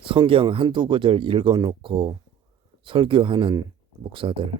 성경 한두 구절 읽어놓고 설교하는 목사들.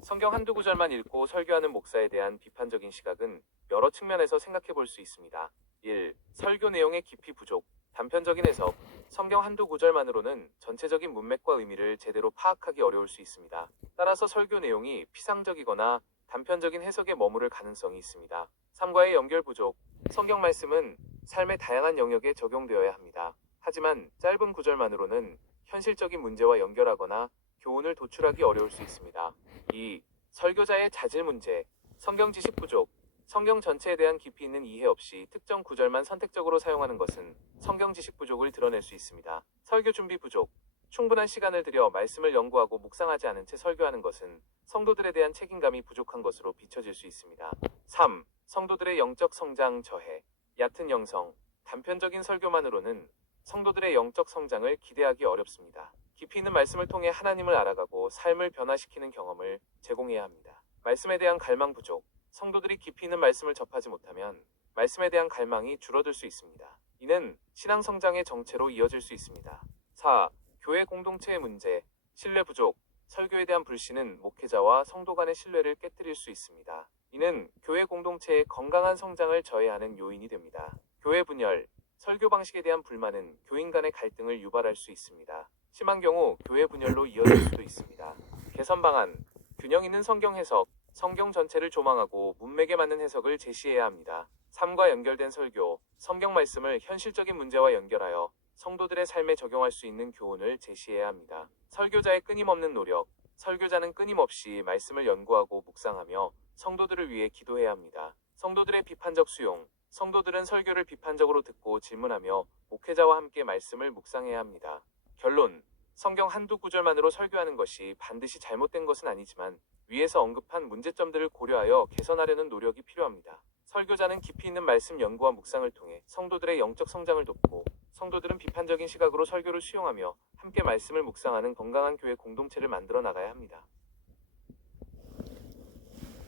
성경 한두 구절만 읽고 설교하는 목사에 대한 비판적인 시각은 여러 측면에서 생각해 볼 수 있습니다. 1. 설교 내용의 깊이 부족, 단편적인 해석. 성경 한두 구절만으로는 전체적인 문맥과 의미를 제대로 파악하기 어려울 수 있습니다. 따라서 설교 내용이 피상적이거나 단편적인 해석에 머무를 가능성이 있습니다. 3과의 연결 부족. 성경 말씀은 삶의 다양한 영역에 적용되어야 합니다. 하지만 짧은 구절만으로는 현실적인 문제와 연결하거나 교훈을 도출하기 어려울 수 있습니다. 2. 설교자의 자질 문제. 성경 지식 부족. 성경 전체에 대한 깊이 있는 이해 없이 특정 구절만 선택적으로 사용하는 것은 성경 지식 부족을 드러낼 수 있습니다. 설교 준비 부족. 충분한 시간을 들여 말씀을 연구하고 묵상하지 않은 채 설교하는 것은 성도들에 대한 책임감이 부족한 것으로 비춰질 수 있습니다. 3. 성도들의 영적 성장 저해. 얕은 영성. 단편적인 설교만으로는 성도들의 영적 성장을 기대하기 어렵습니다. 깊이 있는 말씀을 통해 하나님을 알아가고 삶을 변화시키는 경험을 제공해야 합니다. 말씀에 대한 갈망 부족. 성도들이 깊이 있는 말씀을 접하지 못하면 말씀에 대한 갈망이 줄어들 수 있습니다. 이는 신앙 성장의 정체로 이어질 수 있습니다. 4. 교회 공동체의 문제. 신뢰 부족. 설교에 대한 불신은 목회자와 성도 간의 신뢰를 깨뜨릴 수 있습니다. 이는 교회 공동체의 건강한 성장을 저해하는 요인이 됩니다. 교회 분열. 설교 방식에 대한 불만은 교인 간의 갈등을 유발할 수 있습니다. 심한 경우 교회 분열로 이어질 수도 있습니다. 개선 방안. 균형 있는 성경 해석. 성경 전체를 조망하고 문맥에 맞는 해석을 제시해야 합니다. 삶과 연결된 설교. 성경 말씀을 현실적인 문제와 연결하여 성도들의 삶에 적용할 수 있는 교훈을 제시해야 합니다. 설교자의 끊임없는 노력. 설교자는 끊임없이 말씀을 연구하고 묵상하며 성도들을 위해 기도해야 합니다. 성도들의 비판적 수용. 성도들은 설교를 비판적으로 듣고 질문하며 목회자와 함께 말씀을 묵상해야 합니다. 결론. 성경 한두 구절만으로 설교하는 것이 반드시 잘못된 것은 아니지만 위에서 언급한 문제점들을 고려하여 개선하려는 노력이 필요합니다. 설교자는 깊이 있는 말씀 연구와 묵상을 통해 성도들의 영적 성장을 돕고, 성도들은 비판적인 시각으로 설교를 수용하며 함께 말씀을 묵상하는 건강한 교회 공동체를 만들어 나가야 합니다.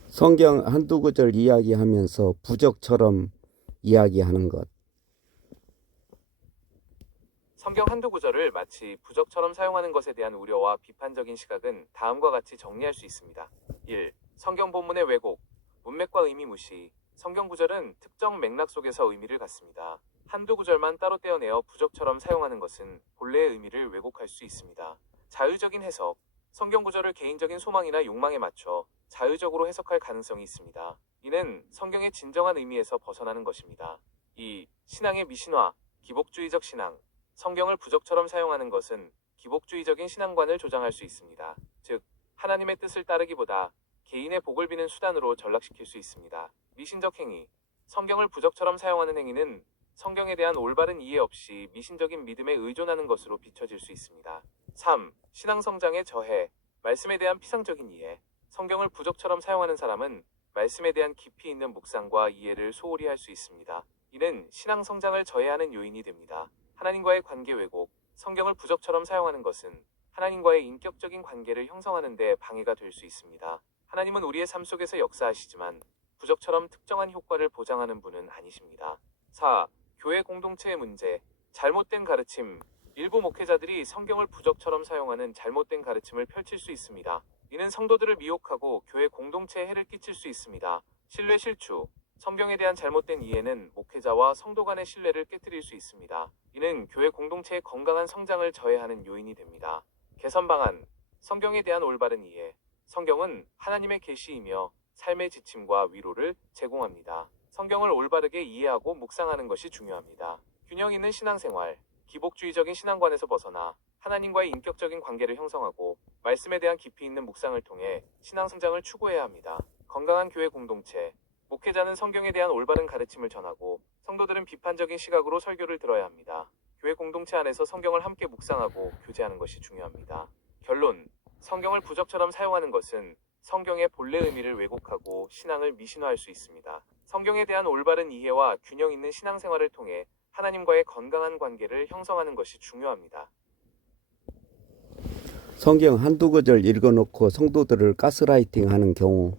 성경 한두 구절 이야기하면서 부적처럼 이야기하는 것. 성경 한두 구절을 마치 부적처럼 사용하는 것에 대한 우려와 비판적인 시각은 다음과 같이 정리할 수 있습니다. 1. 성경 본문의 왜곡, 문맥과 의미 무시. 성경 구절은 특정 맥락 속에서 의미를 갖습니다. 한두 구절만 따로 떼어내어 부적처럼 사용하는 것은 본래의 의미를 왜곡할 수 있습니다. 자의적인 해석. 성경 구절을 개인적인 소망이나 욕망에 맞춰 자의적으로 해석할 가능성이 있습니다. 이는 성경의 진정한 의미에서 벗어나는 것입니다. 2. 신앙의 미신화, 기복주의적 신앙. 성경을 부적처럼 사용하는 것은 기복주의적인 신앙관을 조장할 수 있습니다. 즉, 하나님의 뜻을 따르기보다 개인의 복을 비는 수단으로 전락시킬 수 있습니다. 미신적 행위. 성경을 부적처럼 사용하는 행위는 성경에 대한 올바른 이해 없이 미신적인 믿음에 의존하는 것으로 비춰질 수 있습니다. 3. 신앙 성장의 저해. 말씀에 대한 피상적인 이해. 성경을 부적처럼 사용하는 사람은 말씀에 대한 깊이 있는 묵상과 이해를 소홀히 할 수 있습니다. 이는 신앙 성장을 저해하는 요인이 됩니다. 하나님과의 관계 왜곡. 성경을 부적처럼 사용하는 것은 하나님과의 인격적인 관계를 형성하는 데 방해가 될 수 있습니다. 하나님은 우리의 삶 속에서 역사하시지만 부적처럼 특정한 효과를 보장하는 분은 아니십니다. 4. 교회 공동체의 문제. 잘못된 가르침. 일부 목회자들이 성경을 부적처럼 사용하는 잘못된 가르침을 펼칠 수 있습니다. 이는 성도들을 미혹하고 교회 공동체에 해를 끼칠 수 있습니다. 신뢰 실추. 성경에 대한 잘못된 이해는 목회자와 성도 간의 신뢰를 깨뜨릴 수 있습니다. 이는 교회 공동체의 건강한 성장을 저해하는 요인이 됩니다. 개선 방안. 성경에 대한 올바른 이해. 성경은 하나님의 계시이며 삶의 지침과 위로를 제공합니다. 성경을 올바르게 이해하고 묵상하는 것이 중요합니다. 균형 있는 신앙생활. 기복주의적인 신앙관에서 벗어나 하나님과의 인격적인 관계를 형성하고 말씀에 대한 깊이 있는 묵상을 통해 신앙 성장을 추구해야 합니다. 건강한 교회 공동체. 목회자는 성경에 대한 올바른 가르침을 전하고 성도들은 비판적인 시각으로 설교를 들어야 합니다. 교회 공동체 안에서 성경을 함께 묵상하고 교제하는 것이 중요합니다. 결론. 성경을 부적처럼 사용하는 것은 성경의 본래 의미를 왜곡하고 신앙을 미신화할 수 있습니다. 성경에 대한 올바른 이해와 균형 있는 신앙생활을 통해 하나님과의 건강한 관계를 형성하는 것이 중요합니다. 성경 한두 구절 읽어놓고 성도들을 가스라이팅하는 경우.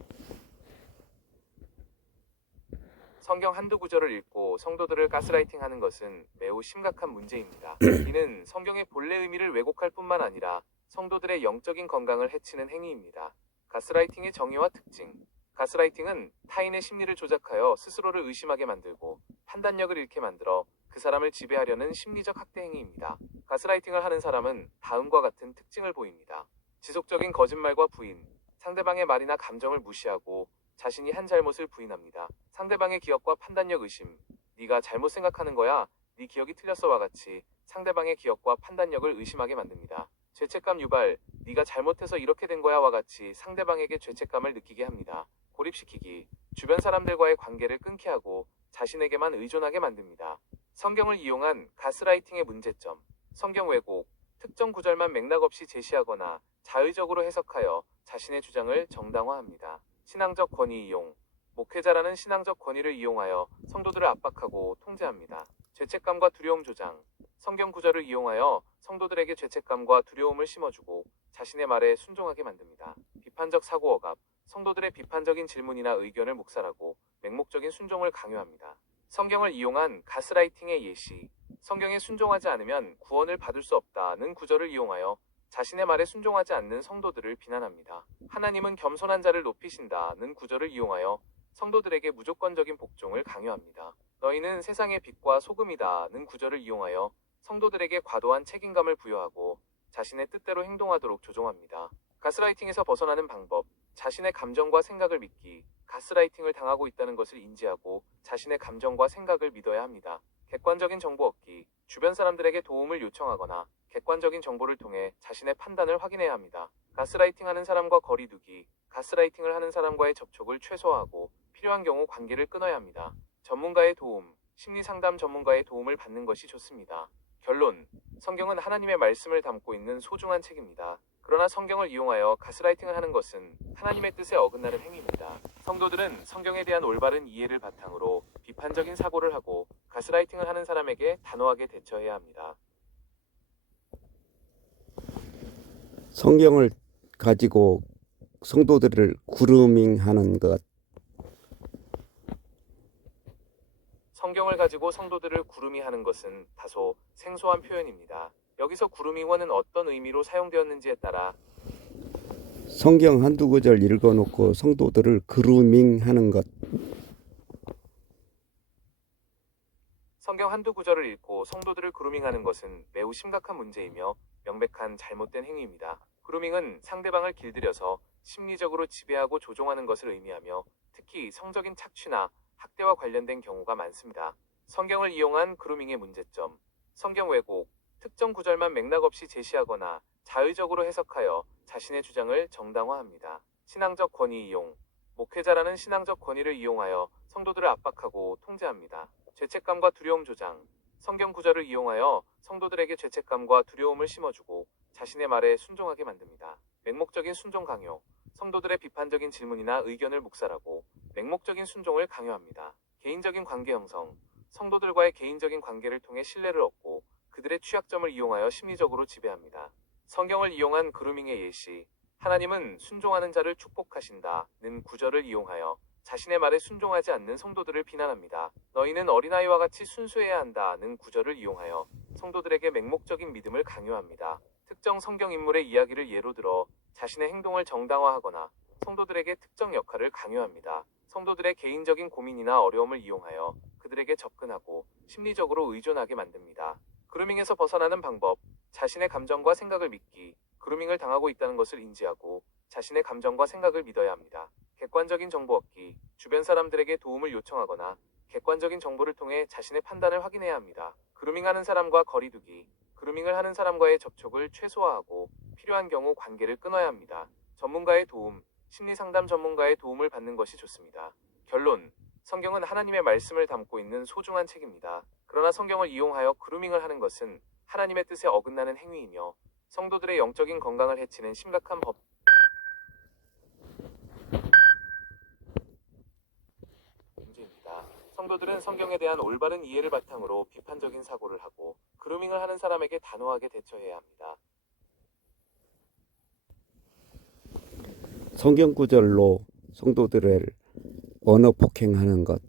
성경 한두 구절을 읽고 성도들을 가스라이팅하는 것은 매우 심각한 문제입니다. 이는 성경의 본래 의미를 왜곡할 뿐만 아니라 성도들의 영적인 건강을 해치는 행위입니다. 가스라이팅의 정의와 특징. 가스라이팅은 타인의 심리를 조작하여 스스로를 의심하게 만들고 판단력을 잃게 만들어 그 사람을 지배하려는 심리적 학대 행위입니다. 가스라이팅을 하는 사람은 다음과 같은 특징을 보입니다. 지속적인 거짓말과 부인, 상대방의 말이나 감정을 무시하고 자신이 한 잘못을 부인합니다. 상대방의 기억과 판단력 의심, 네가 잘못 생각하는 거야, 네 기억이 틀렸어와 같이 상대방의 기억과 판단력을 의심하게 만듭니다. 죄책감 유발, 네가 잘못해서 이렇게 된 거야와 같이 상대방에게 죄책감을 느끼게 합니다. 고립시키기, 주변 사람들과의 관계를 끊게 하고 자신에게만 의존하게 만듭니다. 성경을 이용한 가스라이팅의 문제점. 성경 왜곡, 특정 구절만 맥락 없이 제시하거나 자의적으로 해석하여 자신의 주장을 정당화합니다. 신앙적 권위 이용, 목회자라는 신앙적 권위를 이용하여 성도들을 압박하고 통제합니다. 죄책감과 두려움 조장, 성경 구절을 이용하여 성도들에게 죄책감과 두려움을 심어주고 자신의 말에 순종하게 만듭니다. 비판적 사고 억압, 성도들의 비판적인 질문이나 의견을 묵살하고 맹목적인 순종을 강요합니다. 성경을 이용한 가스라이팅의 예시. 성경에 순종하지 않으면 구원을 받을 수 없다는 구절을 이용하여 자신의 말에 순종하지 않는 성도들을 비난합니다. 하나님은 겸손한 자를 높이신다는 구절을 이용하여 성도들에게 무조건적인 복종을 강요합니다. 너희는 세상의 빛과 소금이다는 구절을 이용하여 성도들에게 과도한 책임감을 부여하고 자신의 뜻대로 행동하도록 조종합니다. 가스라이팅에서 벗어나는 방법. 자신의 감정과 생각을 믿기. 가스라이팅을 당하고 있다는 것을 인지하고 자신의 감정과 생각을 믿어야 합니다. 객관적인 정보 얻기. 주변 사람들에게 도움을 요청하거나 객관적인 정보를 통해 자신의 판단을 확인해야 합니다. 가스라이팅하는 사람과 거리 두기. 가스라이팅을 하는 사람과의 접촉을 최소화하고 필요한 경우 관계를 끊어야 합니다. 전문가의 도움. 심리 상담 전문가의 도움을 받는 것이 좋습니다. 결론. 성경은 하나님의 말씀을 담고 있는 소중한 책입니다. 그러나 성경을 이용하여 가스라이팅을 하는 것은 하나님의 뜻에 어긋나는 행위입니다. 성도들은 성경에 대한 올바른 이해를 바탕으로 비판적인 사고를 하고 가스라이팅을 하는 사람에게 단호하게 대처해야 합니다. 성경을 가지고 성도들을 그루밍하는 것. 성경을 가지고 성도들을 구루미하는 것은 다소 생소한 표현입니다. 여기서 구루미원은 어떤 의미로 사용되었는지에 따라 성경 한두 구절 읽어놓고 성도들을 그루밍하는 것. 성경 한두 구절을 읽고 성도들을 그루밍하는 것은 매우 심각한 문제이며 명백한 잘못된 행위입니다. 그루밍은 상대방을 길들여서 심리적으로 지배하고 조종하는 것을 의미하며 특히 성적인 착취나 학대와 관련된 경우가 많습니다. 성경을 이용한 그루밍의 문제점. 성경 왜곡, 특정 구절만 맥락 없이 제시하거나 자의적으로 해석하여 자신의 주장을 정당화합니다. 신앙적 권위 이용, 목회자라는 신앙적 권위를 이용하여 성도들을 압박하고 통제합니다. 죄책감과 두려움 조장, 성경 구절을 이용하여 성도들에게 죄책감과 두려움을 심어주고 자신의 말에 순종하게 만듭니다. 맹목적인 순종 강요, 성도들의 비판적인 질문이나 의견을 묵살하고 맹목적인 순종을 강요합니다. 개인적인 관계 형성, 성도들과의 개인적인 관계를 통해 신뢰를 얻고 그들의 취약점을 이용하여 심리적으로 지배합니다. 성경을 이용한 그루밍의 예시. 하나님은 순종하는 자를 축복하신다는 구절을 이용하여 자신의 말에 순종하지 않는 성도들을 비난합니다. 너희는 어린아이와 같이 순수해야 한다는 구절을 이용하여 성도들에게 맹목적인 믿음을 강요합니다. 특정 성경 인물의 이야기를 예로 들어 자신의 행동을 정당화하거나 성도들에게 특정 역할을 강요합니다. 성도들의 개인적인 고민이나 어려움을 이용하여 그들에게 접근하고 심리적으로 의존하게 만듭니다. 그루밍에서 벗어나는 방법. 자신의 감정과 생각을 믿기. 그루밍을 당하고 있다는 것을 인지하고 자신의 감정과 생각을 믿어야 합니다. 객관적인 정보 얻기. 주변 사람들에게 도움을 요청하거나 객관적인 정보를 통해 자신의 판단을 확인해야 합니다. 그루밍하는 사람과 거리 두기. 그루밍을 하는 사람과의 접촉을 최소화하고 필요한 경우 관계를 끊어야 합니다. 전문가의 도움. 심리 상담 전문가의 도움을 받는 것이 좋습니다. 결론. 성경은 하나님의 말씀을 담고 있는 소중한 책입니다. 그러나 성경을 이용하여 그루밍을 하는 것은 하나님의 뜻에 어긋나는 행위이며 성도들의 영적인 건강을 해치는 심각한 문제입니다. 성도들은 성경에 대한 올바른 이해를 바탕으로 비판적인 사고를 하고 그루밍을 하는 사람에게 단호하게 대처해야 합니다. 성경 구절로 성도들을 언어 폭행하는 것.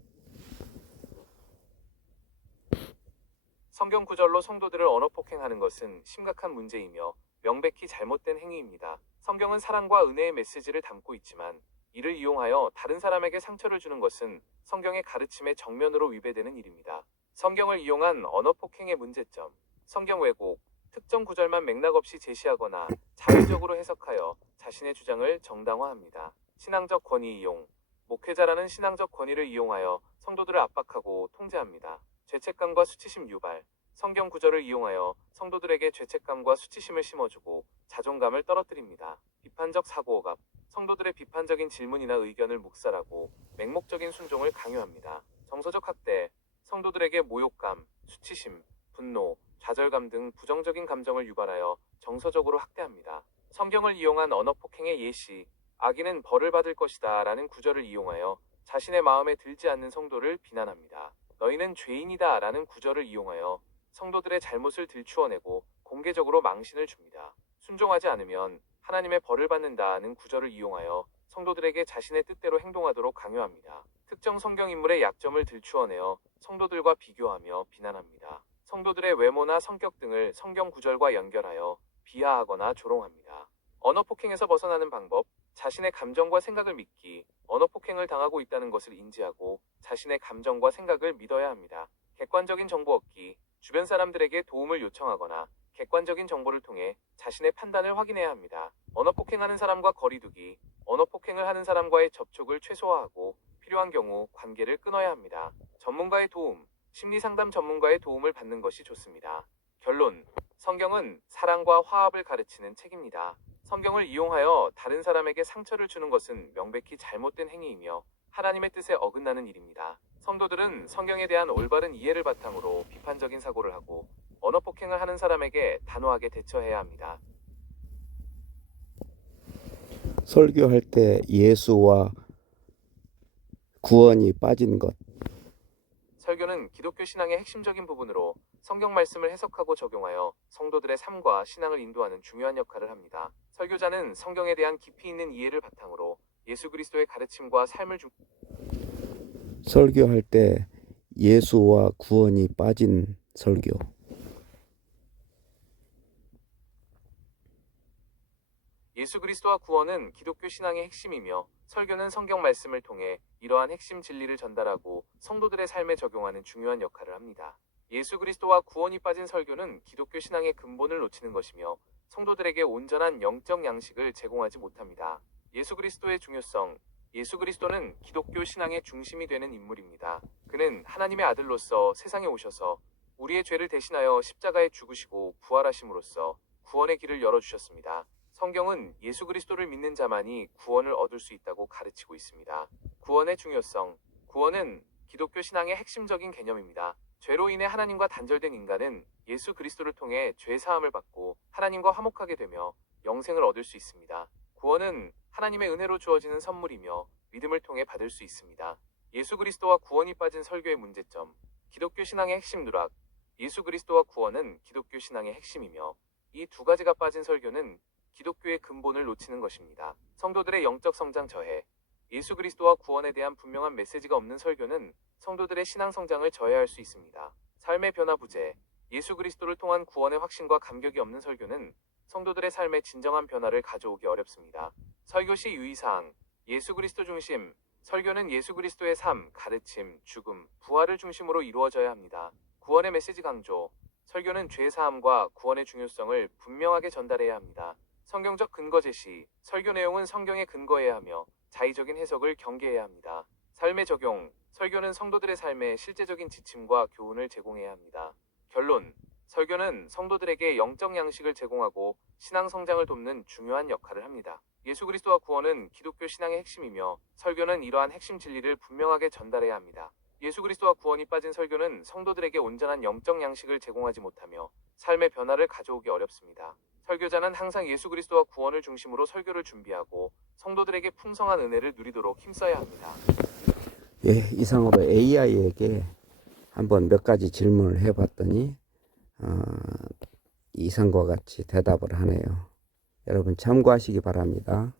성경 구절로 성도들을 언어 폭행하는 것은 심각한 문제이며 명백히 잘못된 행위입니다. 성경은 사랑과 은혜의 메시지를 담고 있지만 이를 이용하여 다른 사람에게 상처를 주는 것은 성경의 가르침에 정면으로 위배되는 일입니다. 성경을 이용한 언어 폭행의 문제점. 성경 왜곡, 특정 구절만 맥락 없이 제시하거나 자의적으로 해석하여 자신의 주장을 정당화합니다. 신앙적 권위 이용. 목회자라는 신앙적 권위를 이용하여 성도들을 압박하고 통제합니다. 죄책감과 수치심 유발. 성경 구절을 이용하여 성도들에게 죄책감과 수치심을 심어주고 자존감을 떨어뜨립니다. 비판적 사고오갑. 성도들의 비판적인 질문이나 의견을 묵살하고 맹목적인 순종을 강요합니다. 정서적 학대. 성도들에게 모욕감, 수치심, 분노, 좌절감 등 부정적인 감정을 유발하여 정서적으로 학대합니다. 성경을 이용한 언어 폭행의 예시. 악인은 벌을 받을 것이다 라는 구절을 이용하여 자신의 마음에 들지 않는 성도를 비난합니다. 너희는 죄인이다 라는 구절을 이용하여 성도들의 잘못을 들추어내고 공개적으로 망신을 줍니다. 순종하지 않으면 하나님의 벌을 받는다는 구절을 이용하여 성도들에게 자신의 뜻대로 행동하도록 강요합니다. 특정 성경 인물의 약점을 들추어내어 성도들과 비교하며 비난합니다. 성도들의 외모나 성격 등을 성경 구절과 연결하여 비하하거나 조롱합니다. 언어 폭행에서 벗어나는 방법. 자신의 감정과 생각을 믿기. 언어 폭행을 당하고 있다는 것을 인지하고 자신의 감정과 생각을 믿어야 합니다. 객관적인 정보 얻기. 주변 사람들에게 도움을 요청하거나 객관적인 정보를 통해 자신의 판단을 확인해야 합니다. 언어 폭행하는 사람과 거리 두기. 언어 폭행을 하는 사람과의 접촉을 최소화하고 필요한 경우 관계를 끊어야 합니다. 전문가의 도움. 심리 상담 전문가의 도움을 받는 것이 좋습니다. 결론. 성경은 사랑과 화합을 가르치는 책입니다. 성경을 이용하여 다른 사람에게 상처를 주는 것은 명백히 잘못된 행위이며 하나님의 뜻에 어긋나는 일입니다. 성도들은 성경에 대한 올바른 이해를 바탕으로 비판적인 사고를 하고 언어 폭행을 하는 사람에게 단호하게 대처해야 합니다. 설교할 때 예수와 구원이 빠진 것. 설교는 기독교 신앙의 핵심적인 부분으로 성경 말씀을 해석하고 적용하여 성도들의 삶과 신앙을 인도하는 중요한 역할을 합니다. 설교자는 성경에 대한 깊이 있는 이해를 바탕으로 예수 그리스도의 가르침과 삶을 설교할 때 예수와 구원이 빠진 설교. 예수 그리스도와 구원은 기독교 신앙의 핵심이며 설교는 성경 말씀을 통해 이러한 핵심 진리를 전달하고 성도들의 삶에 적용하는 중요한 역할을 합니다. 예수 그리스도와 구원이 빠진 설교는 기독교 신앙의 근본을 놓치는 것이며 성도들에게 온전한 영적 양식을 제공하지 못합니다. 예수 그리스도의 중요성. 예수 그리스도는 기독교 신앙의 중심이 되는 인물입니다. 그는 하나님의 아들로서 세상에 오셔서 우리의 죄를 대신하여 십자가에 죽으시고 부활하심으로써 구원의 길을 열어주셨습니다. 성경은 예수 그리스도를 믿는 자만이 구원을 얻을 수 있다고 가르치고 있습니다. 구원의 중요성. 구원은 기독교 신앙의 핵심적인 개념입니다. 죄로 인해 하나님과 단절된 인간은 예수 그리스도를 통해 죄 사함을 받고 하나님과 화목하게 되며 영생을 얻을 수 있습니다. 구원은 하나님의 은혜로 주어지는 선물이며 믿음을 통해 받을 수 있습니다. 예수 그리스도와 구원이 빠진 설교의 문제점. 기독교 신앙의 핵심 누락. 예수 그리스도와 구원은 기독교 신앙의 핵심이며 이 두 가지가 빠진 설교는 기독교의 근본을 놓치는 것입니다. 성도들의 영적 성장 저해. 예수 그리스도와 구원에 대한 분명한 메시지가 없는 설교는 성도들의 신앙 성장을 저해할 수 있습니다. 삶의 변화 부재. 예수 그리스도를 통한 구원의 확신과 감격이 없는 설교는 성도들의 삶에 진정한 변화를 가져오기 어렵습니다. 설교 시 유의사항. 예수 그리스도 중심. 설교는 예수 그리스도의 삶, 가르침, 죽음, 부활을 중심으로 이루어져야 합니다. 구원의 메시지 강조. 설교는 죄 사함과 구원의 중요성을 분명하게 전달해야 합니다. 성경적 근거 제시. 설교 내용은 성경에 근거해야 하며 자의적인 해석을 경계해야 합니다. 삶의 적용. 설교는 성도들의 삶에 실제적인 지침과 교훈을 제공해야 합니다. 결론. 설교는 성도들에게 영적 양식을 제공하고 신앙 성장을 돕는 중요한 역할을 합니다. 예수 그리스도와 구원은 기독교 신앙의 핵심이며 설교는 이러한 핵심 진리를 분명하게 전달해야 합니다. 예수 그리스도와 구원이 빠진 설교는 성도들에게 온전한 영적 양식을 제공하지 못하며 삶의 변화를 가져오기 어렵습니다. 설교자는 항상 예수 그리스도와 구원을 중심으로 설교를 준비하고 성도들에게 풍성한 은혜를 누리도록 힘써야 합니다. 예, 이상으로 AI에게 한번 몇 가지 질문을 해봤더니 이상과 같이 대답을 하네요. 여러분 참고하시기 바랍니다.